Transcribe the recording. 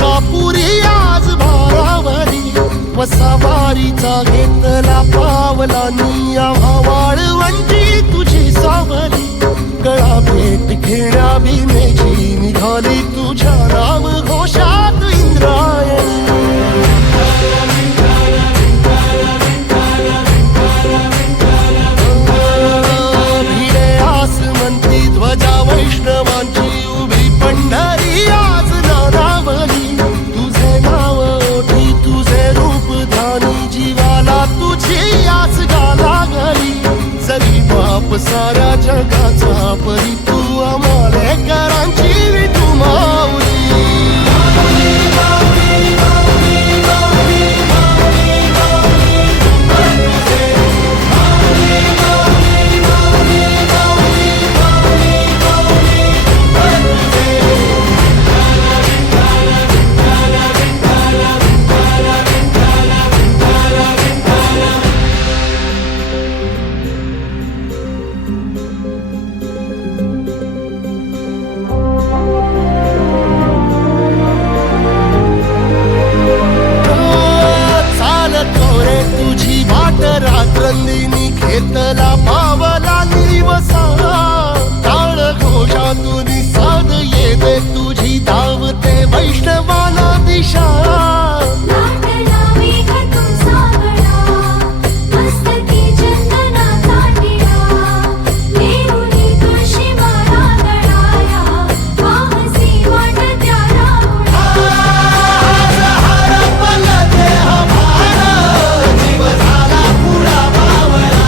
कापुरी आज भावारी वसावारीचा घेतला पावलानी आवाळवंटी तुझी सावरी गळा भेट घेण्या भीमेची निघाली तू घेतला पावला निवसा. काळ घोषातून